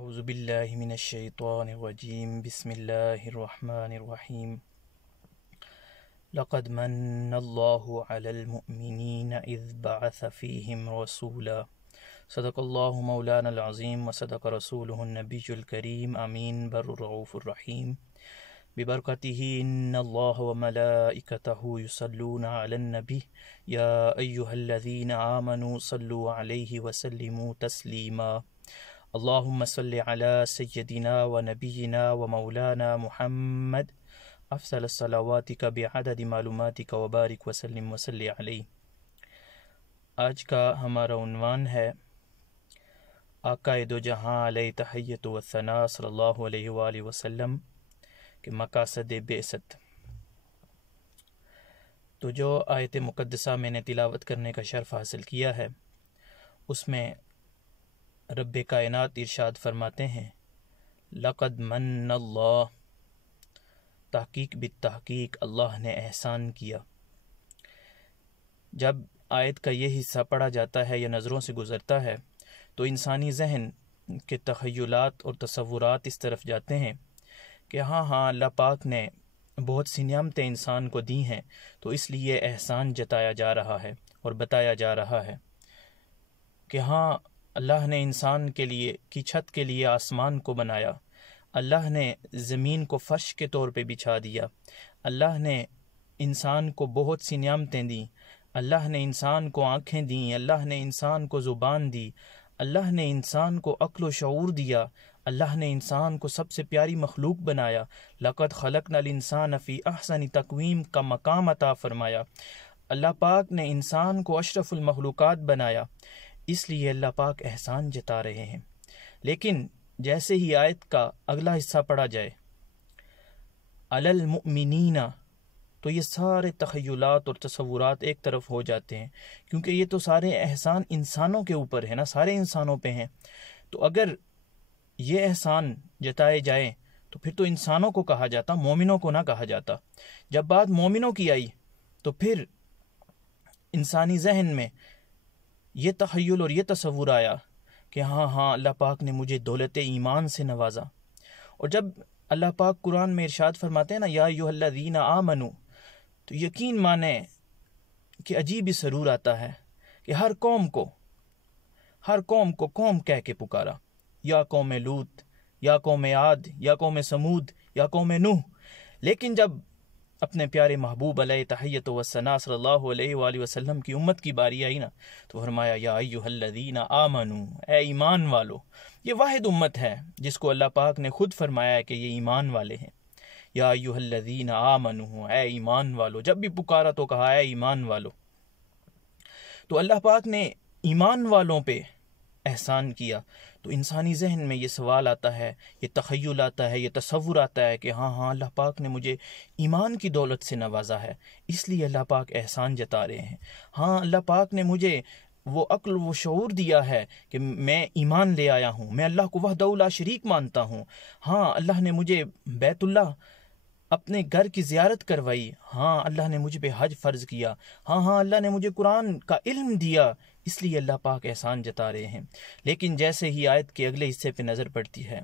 اعوذ باللہ من الشیطان الرجیم بسم اللہ الرحمن الرحیم لقد من اللہ علی المؤمنین اذ بعث فیہم رسولا صدق اللہ مولانا العظیم وصدق رسولہ النبی الکریم آمین بر الرؤوف الرحیم ببرکتہ ان اللہ وملائکتہ یصلون علی النبی یا ایہا الذین آمنوا صلوا علیہ وسلموا تسلیما اللہم صلی علی سیدنا و نبینا و مولانا محمد افضل الصلواتک بعدد معلوماتک و بارک وسلم وصلی علیہ۔ آج کا ہمارا عنوان ہے آقا دو جہاں علیہ تحیت و ثناء صلی اللہ علیہ وآلہ وسلم کے مقاصد بعثت۔ تو جو آیت مقدسہ میں نے تلاوت کرنے کا شرف حاصل کیا ہے، اس میں رب کائنات ارشاد فرماتے ہیں لقد من اللہ، تحقیق بالتحقیق اللہ نے احسان کیا۔ جب آیت کا یہ حصہ پڑھا جاتا ہے یا نظروں سے گزرتا ہے تو انسانی ذہن کے تخیلات اور تصورات اس طرف جاتے ہیں کہ ہاں اللہ پاک نے بہت سی نعمتیں انسان کو دی ہیں، تو اس لیے احسان جتایا جا رہا ہے اور بتایا جا رہا ہے کہ ہاں اللہ نے انسان کے لیے کی چھت کے لیے آسمان کو بنایا، اللہ نے زمین کو فرش کے طور پہ بچھا دیا، اللہ نے انسان کو بہت سی نعمتیں دیں، اللہ نے انسان کو آنکھیں دیں، اللہ نے انسان کو زبان دی، اللہ نے انسان کو عقل و شعور دیا، اللہ نے انسان کو سب سے پیاری مخلوق بنایا، لقد خلقنا الانسان فی احسن تقویم کا مقام عطا فرمایا۔ اللہ پاک نے انسان کو اشرف المخلوقات بنایا، اس لیے اللہ پاک احسان جتا رہے ہیں۔ لیکن جیسے ہی آیت کا اگلا حصہ پڑھا جائے علی المؤمنین، تو یہ سارے تخیلات اور تصورات ایک طرف ہو جاتے ہیں، کیونکہ یہ تو سارے احسان انسانوں کے اوپر ہے نا، سارے انسانوں پہ ہیں۔ تو اگر یہ احسان جتائے جائیں تو پھر تو انسانوں کو کہا جاتا، مومنوں کو نہ کہا جاتا۔ جب بات مومنوں کی آئی تو پھر انسانی ذہن میں یہ تخیل اور یہ تصور آیا کہ ہاں اللہ پاک نے مجھے دولت ایمان سے نوازا۔ اور جب اللہ پاک قرآن میں ارشاد فرماتے ہیں نا یا ایھا الذین آمنوا، تو یقین مانے کہ عجیب ہی سرور آتا ہے کہ ہر قوم کو قوم کہہ کے پکارا، یا قوم لوط، یا قوم عاد، یا قوم سمود، یا قوم نوح۔ لیکن جب اپنے پیارے محبوب علیہ تحیت و ثناء صلی اللہ علیہ وآلہ وسلم کی امت کی باری آئی نا، تو فرمایا یا ایھا الذین آمنوا، اے ایمان والو۔ یہ واحد امت ہے جس کو اللہ پاک نے خود فرمایا ہے کہ یہ ایمان والے ہیں۔ یا ایھا الذین آمنوا، اے ایمان والو، جب بھی پکارا تو کہا اے ایمان والو۔ تو اللہ پاک نے ایمان والوں پہ احسان کیا، تو انسانی ذہن میں یہ سوال آتا ہے، یہ تخیل آتا ہے، یہ تصور آتا ہے کہ ہاں اللہ پاک نے مجھے ایمان کی دولت سے نوازا ہے، اس لیے اللہ پاک احسان جتا رہے ہیں۔ ہاں اللہ پاک نے مجھے وہ عقل و شعور دیا ہے کہ میں ایمان لے آیا ہوں، میں اللہ کو وحدہ لا شریک مانتا ہوں۔ ہاں اللہ نے مجھے بیت اللہ اپنے گھر کی زیارت کروائی، ہاں اللہ نے مجھ پہ حج فرض کیا، ہاں اللہ نے مجھے قرآن کا علم دیا، اس لیے اللہ پاک احسان جتا رہے ہیں۔ لیکن جیسے ہی آیت کے اگلے حصے پہ نظر پڑتی ہے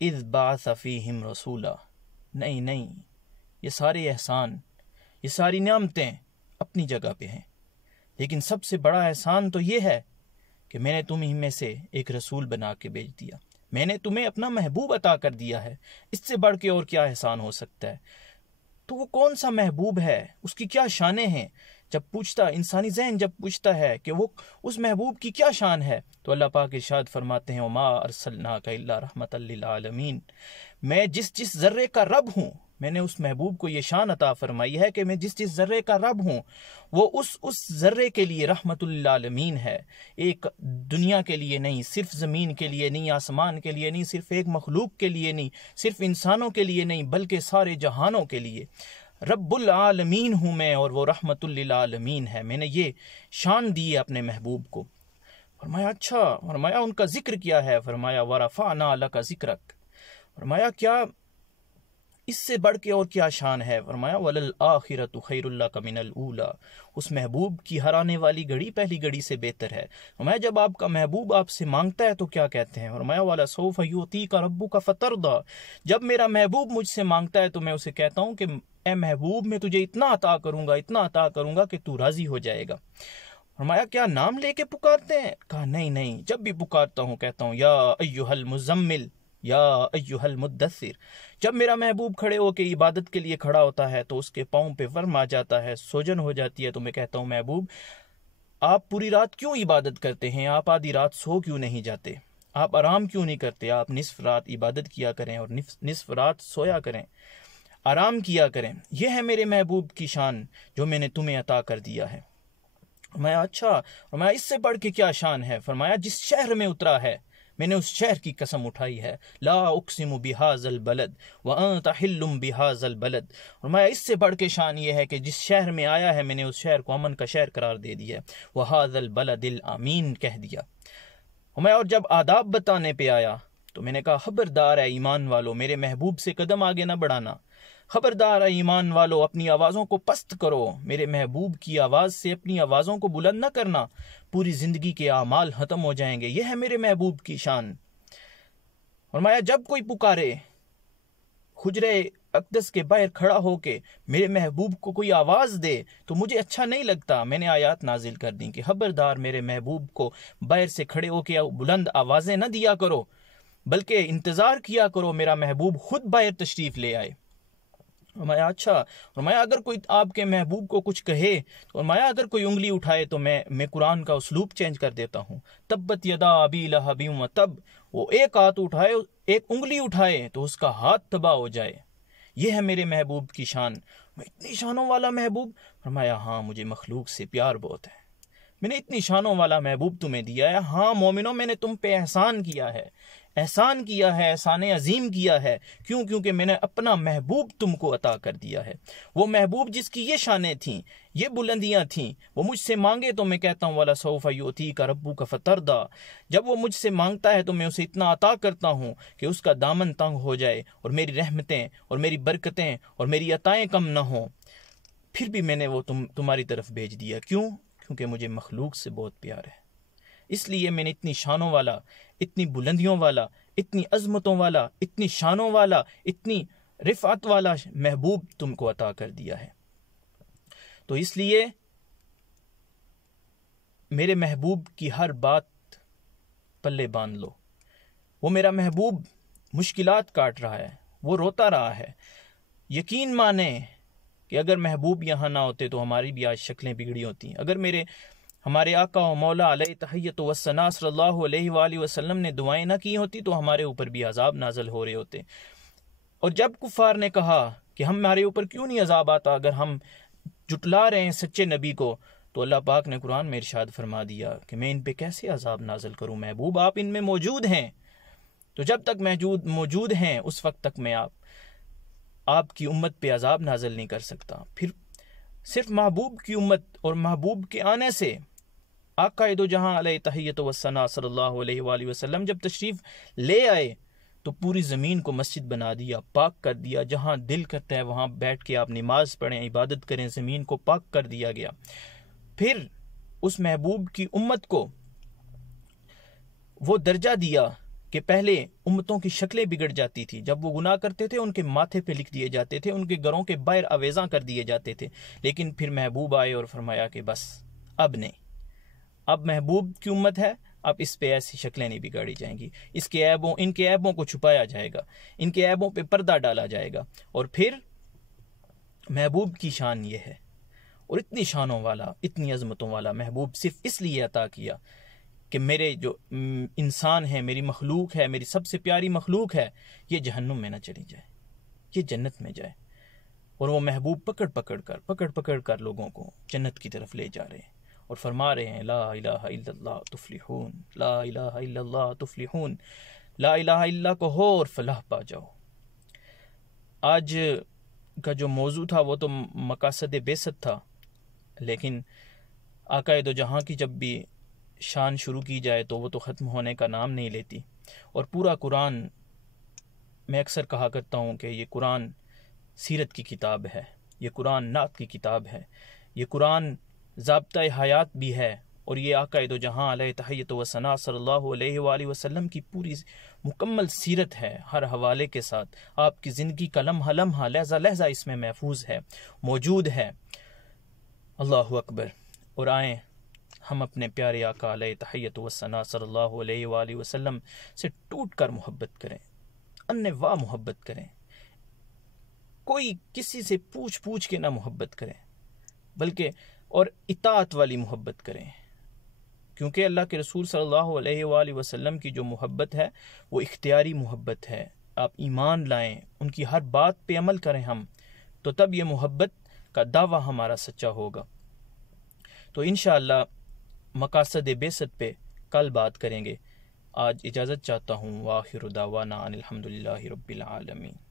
اذ بعث فیہم رسولا، نہیں، یہ سارے احسان، یہ ساری نعمتیں اپنی جگہ پہ ہیں، لیکن سب سے بڑا احسان تو یہ ہے کہ میں نے تمہیں میں سے ایک رسول بنا کے بھیج دیا، میں نے تمہیں اپنا محبوب عطا کر دیا ہے۔ اس سے بڑھ کے اور کیا احسان ہو سکتا ہے؟ تو وہ کون سا محبوب ہے، اس کی کیا شانیں ہیں؟ جب انسانی ذہن جب پوچھتا ہے کہ وہ اس محبوب کی کیا شان ہے، تو اللہ پاک ارشاد فرماتے ہیں وما ارسلناک الا رحمۃ للعالمین، میں جس ذرے کا رب ہوں، میں نے اس محبوب کو یہ شان عطا فرمائی ہے کہ میں جس ذرے کا رب ہوں وہ اس ذرے کے لیے رحمت للعالمین ہے، ایک دنیا کے لیے نہیں، صرف زمین کے لیے نہیں، آسمان کے لیے نہیں، صرف ایک مخلوق کے لیے نہیں، صرف انسانوں کے لیے نہیں، بلکہ سارے جہانوں کے لیے رب العالمین ہوں میں، اور وہ رحمت للعالمین ہے۔ میں نے یہ شان دی ہے اپنے محبوب کو۔ فرمایا اچھا، فرمایا ان کا ذکر کیا ہے، فرمایا ورفعنا لک ذکرک، فرمایا کیا اس سے بڑھ کے اور کیا شان ہے؟ فرمایا وَلَلْآخِرَةُ خَيْرٌ لَكَ مِنَ الْأُولَى، اس محبوب کی ہرانے والی گھڑی پہلی گھڑی سے بہتر ہے۔ فرمایا جب آپ کا محبوب آپ سے مانگتا ہے تو کیا کہتے ہیں؟ فرمایا وَلَسَوْفَ يُعْطِيكَ رَبُّكَ فَتَرْضَىٰ، جب میرا محبوب مجھ سے مانگتا ہے تو میں اسے کہتا ہوں کہ اے محبوب میں تجھے اتنا عطا کروں گا، اتنا عطا کروں گا کہ تو راضی ہو جائے گا۔ فرمایا کیا نام لے کے پکارتے ہیں؟ کہا نہیں، جب بھی پکارتا ہوں کہتا ہوں یا ایھا المزمل، یا ایھا المدثر۔ جب میرا محبوب کھڑے ہو کے عبادت کے لیے کھڑا ہوتا ہے تو اس کے پاؤں پہ ورم آ جاتا ہے، سوجن ہو جاتی ہے، تو میں کہتا ہوں محبوب آپ پوری رات کیوں عبادت کرتے ہیں؟ آپ آدھی رات سو کیوں نہیں جاتے؟ آپ آرام کیوں نہیں کرتے؟ آپ نصف رات عبادت کیا کریں اور نصف رات سویا کریں، آرام کیا کریں۔ یہ ہے میرے محبوب کی شان جو میں نے تمہیں عطا کر دیا ہے۔ فرمایا اچھا، فرمایا اس سے بڑھ کے کیا شان ہے؟ فرمایا جس شہر میں اترا ہے میں نے اس شہر کی قسم اٹھائی ہے، لا اقسم بہذا البلد وانت حل بہذا البلد۔ فرمایا اس سے بڑھ کے شان یہ ہے کہ جس شہر میں آیا ہے میں نے اس شہر کو امن کا شہر قرار دے دیا، وہذا البلد الامین کہہ دیا۔ فرمایا اور جب آداب بتانے پہ آیا تو میں نے کہا خبردار ہے ایمان والو، میرے محبوب سے قدم آگے نہ بڑھانا، خبردار ہے ایمان والو، اپنی آوازوں کو پست کرو، میرے محبوب کی آواز سے اپنی آوازوں کو بلند نہ کرنا، پوری زندگی کے اعمال ختم ہو جائیں گے۔ یہ ہے میرے محبوب کی شان۔ فرمایا جب کوئی پکارے حجرے اقدس کے باہر کھڑا ہو کے میرے محبوب کو کوئی آواز دے تو مجھے اچھا نہیں لگتا، میں نے آیات نازل کر دیں کہ خبردار میرے محبوب کو باہر سے کھڑے ہو کے بلند آوازیں نہ دیا کرو، بلکہ انتظار کیا کرو میرا محبوب خود باہر تشریف لے آئے۔ فرمایا اچھا، فرمایا اگر کوئی آپ کے محبوب کو کچھ کہے، فرمایا اگر کوئی انگلی اٹھائے تو میں قرآن کا اسلوب چینج کر دیتا ہوں، تبت یدا ابی لہب وتب، وہ ایک ہاتھ اٹھائے، ایک انگلی اٹھائے تو اس کا ہاتھ تباہ ہو جائے۔ یہ ہے میرے محبوب کی شان۔ میں اتنی شانوں والا محبوب؟ فرمایا ہاں مجھے مخلوق سے پیار بہت ہے، میں نے اتنی شانوں والا محبوب تمہیں دیا ہے۔ ہاں مومنوں میں نے تم پہ احسان کیا ہے، احسان عظیم کیا ہے۔ کیونکہ میں نے اپنا محبوب تم کو عطا کر دیا ہے۔ وہ محبوب جس کی یہ شانیں تھیں، یہ بلندیاں تھیں، وہ مجھ سے مانگے تو میں کہتا ہوں وَلَسَوْفَ يُعْطِيكَ رَبُّكَ فَتَرْضَىٰ، جب وہ مجھ سے مانگتا ہے تو میں اسے اتنا عطا کرتا ہوں کہ اس کا دامن تنگ ہو جائے اور میری رحمتیں اور میری برکتیں اور میری عطائیں کم نہ ہوں۔ پھر بھی میں نے وہ تمہاری طرف بھیج دیا۔ کیونکہ مجھے مخلوق سے بہت پیار ہے، اس لیے میں نے اتنی شانوں والا، اتنی بلندیوں والا، اتنی عظمتوں والا، اتنی شانوں والا، اتنی رفعت والا محبوب تم کو عطا کر دیا ہے۔ تو اس لیے میرے محبوب کی ہر بات پلے باندھ لو۔ وہ میرا محبوب مشکلات کاٹ رہا ہے، وہ روتا رہا ہے۔ یقین مانیں کہ اگر محبوب یہاں نہ ہوتے تو ہماری بھی آج شکلیں بگڑی ہوتی۔ اگر ہمارے آقا و مولا علیہ تحیت و ثنا صلی اللہ علیہ وآلہ وسلم نے دعائیں نہ کی ہوتی تو ہمارے اوپر بھی عذاب نازل ہو رہے ہوتے۔ اور جب کفار نے کہا کہ ہمارے اوپر کیوں نہیں عذاب آتا اگر ہم جٹلا رہے ہیں سچے نبی کو، تو اللہ پاک نے قرآن میں ارشاد فرما دیا کہ میں ان پہ کیسے عذاب نازل کروں؟ محبوب آپ ان میں موجود ہیں، تو جب تک موجود ہیں اس وقت تک میں آپ کی امت پہ عذاب نازل نہیں کر سکتا۔ پھر صرف محبوب کی امت اور محبوب کے آنے سے آقا دو جہاں علیہ تحیت و ثنا صلی اللہ علیہ وآلہ وسلم جب تشریف لے آئے تو پوری زمین کو مسجد بنا دیا، پاک کر دیا۔ جہاں دل کرتا ہے وہاں بیٹھ کے آپ نماز پڑھیں، عبادت کریں، زمین کو پاک کر دیا گیا۔ پھر اس محبوب کی امت کو وہ درجہ دیا کہ پہلے امتوں کی شکلیں بگڑ جاتی تھی، جب وہ گناہ کرتے تھے ان کے ماتھے پہ لکھ دیے جاتے تھے، ان کے گھروں کے باہر آویزاں کر دیے جاتے تھے، لیکن پھر محبوب آئے اور فرمایا کہ بس اب نہیں، اب محبوب کی امت ہے، اب اس پہ ایسی شکلیں نہیں بگاڑی جائیں گی، ان کے عیبوں کو چھپایا جائے گا، ان کے عیبوں پہ پردہ ڈالا جائے گا۔ اور پھر محبوب کی شان یہ ہے، اور اتنی شانوں والا، اتنی عظمتوں والا محبوب صرف اس لیے عطا کیا کہ میرے جو انسان ہیں، میری مخلوق ہے، میری سب سے پیاری مخلوق ہے، یہ جہنم میں نہ چلی جائے، یہ جنت میں جائے۔ اور وہ محبوب پکڑ کر لوگوں کو جنت کی طرف لے جا رہے ہیں اور فرما رہے ہیں لا الہ الا اللہ تفلحون، لا الہ الا اللہ تفلحون، لا الہ الا کہو اور فلاح پا جاؤ۔ آج کا جو موضوع تھا وہ تو مقاصد بعثت تھا، لیکن آقا دو جہاں کی جب بھی شان شروع کی جائے تو وہ تو ختم ہونے کا نام نہیں لیتی۔ اور پورا قرآن، میں اکثر کہا کرتا ہوں کہ یہ قرآن سیرت کی کتاب ہے، یہ قرآن نعت کی کتاب ہے، یہ قرآن ضابطۂ حیات بھی ہے، اور یہ آقا دو جہاں علیہ تحیت و ثنا صلی اللہ علیہ وآلہ وسلم کی پوری مکمل سیرت ہے، ہر حوالے کے ساتھ آپ کی زندگی کا لمحہ لمحہ لحظہ لحظہ اس میں محفوظ ہے، موجود ہے۔ اللہ اکبر۔ اور آئیں ہم اپنے پیارے آقا علیہ تحیت و ثنا صلی اللہ علیہ وآلہ وسلم سے ٹوٹ کر محبت کریں، انواع محبت کریں، کوئی کسی سے پوچھ کے نہ محبت کریں، بلکہ اور اطاعت والی محبت کریں، کیونکہ اللہ کے رسول صلی اللہ علیہ وآلہ وسلم کی جو محبت ہے وہ اختیاری محبت ہے۔ آپ ایمان لائیں، ان کی ہر بات پہ عمل کریں ہم، تو تب یہ محبت کا دعویٰ ہمارا سچا ہوگا۔ تو انشاءاللہ مقاصد بعثت پہ کل بات کریں گے۔ آج اجازت چاہتا ہوں، وآخر دعوانا ان الحمدللہ رب العالمین۔